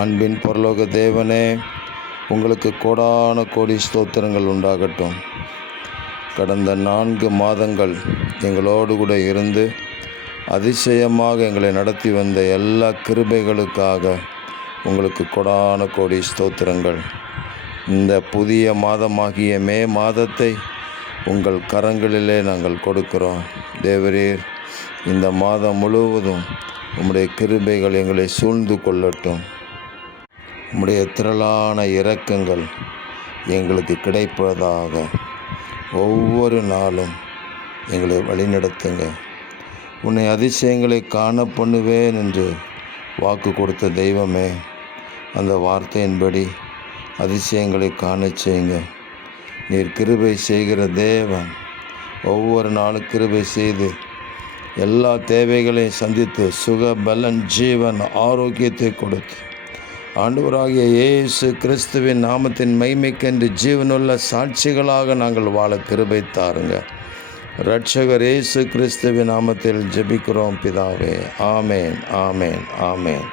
அன்பின் பரலோக தேவனே, உங்களுக்கு கோடான கோடி ஸ்தோத்திரங்கள் உண்டாகட்டும். கடந்த 4 மாதங்கள் எங்களோடு கூட இருந்து அதிசயமாக எங்களை நடத்தி வந்த எல்லா கிருபைகளுக்காக உங்களுக்கு கோடான கோடி ஸ்தோத்திரங்கள். இந்த புதிய மாதமாகிய மே மாதத்தை உங்கள் கரங்களிலே நாங்கள் கொடுக்கிறோம். தேவரீர், இந்த மாதம் முழுவதும் உம்முடைய கிருபைகள் எங்களை சூழ்ந்து கொள்ளட்டும். உம்முடைய திரளான இரக்கங்கள் எங்களுக்கு கிடைப்பதாக. ஒவ்வொரு நாளும் எங்களை வழிநடத்துங்க. உன்னை அதிசயங்களை காண பண்ணுவேன் என்று வாக்கு கொடுத்த தெய்வமே, அந்த வார்த்தையின்படி அதிசயங்களை காண செய்யுங்க. நீர் கிருபை செய்கிற தேவன். ஒவ்வொரு நாளும் கிருபை செய்து எல்லா தேவைகளையும் சந்தித்து சுக பலன் ஜீவன் ஆரோக்கியத்தை கொடுத்து ஆண்டவராகிய இயேசு கிறிஸ்துவின் நாமத்தின் மகிமைக்கென்று ஜீவனுள்ள சாட்சிகளாக நாங்கள் வாழ கிருபை தாருங்க. இரட்சகர் இயேசு கிறிஸ்துவின் நாமத்தில் ஜெபிக்கிறோம் பிதாவே. ஆமேன், ஆமேன், ஆமேன்.